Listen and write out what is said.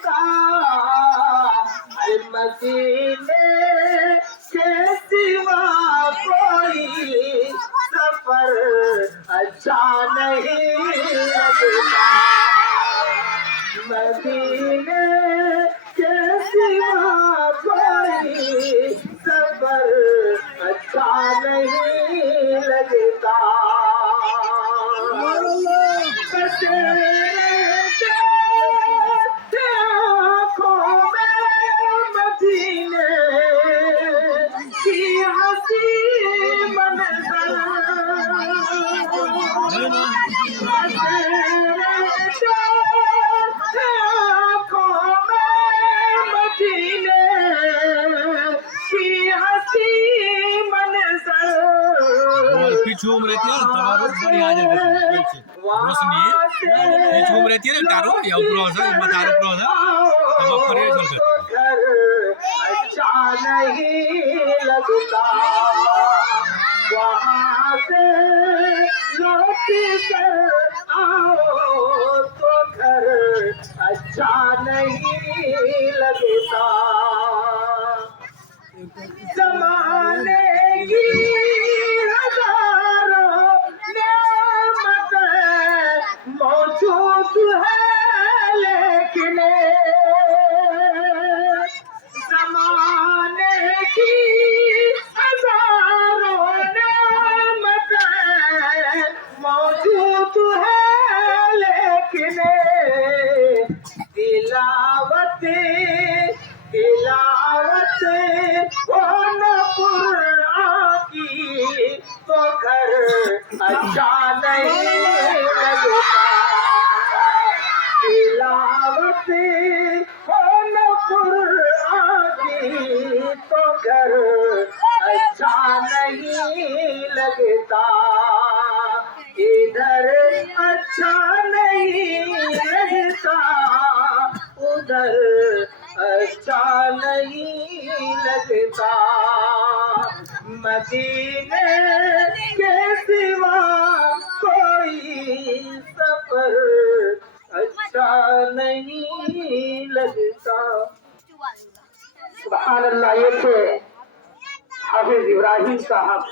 लगता, अरे मदीने के सिवा कोई सफर अच्छा नहीं लगता, मदीने के सिवा कोई सफर अच्छा नहीं लगता। आँखों में मदीने की हंसी मंजर, आँखों में मदीने की हंसी मंजर, पीछे उम रहती है तारो बड़ी आ जाए रोशनी पीछे उम रहती है ना तारो या ऊपर होता है तारो ऊपर होता तब आप करे चल घर अच्छा नहीं लगता, वहाँ से लौट कर आओ तो घर अच्छा नहीं लगता। ज़माने की हज़ारों नेमतें मौजूद है, लेकिन ज़माने की हज़ारों नेमतें मौजूद है, लेकिन तिलावत तिलावत वो न कुरान की तो घर अच्छा नहीं लगता, तिलावत वो न कुरान की तो घर अच्छा नहीं लगता, इधर अच्छा नहीं रहता, उधर अच्छा नहीं लगता, मदीने के सिवा कोई सफर अच्छा नहीं लगता। सुभान अल्लाह। ये थे हाफिज इब्राहिम साहब।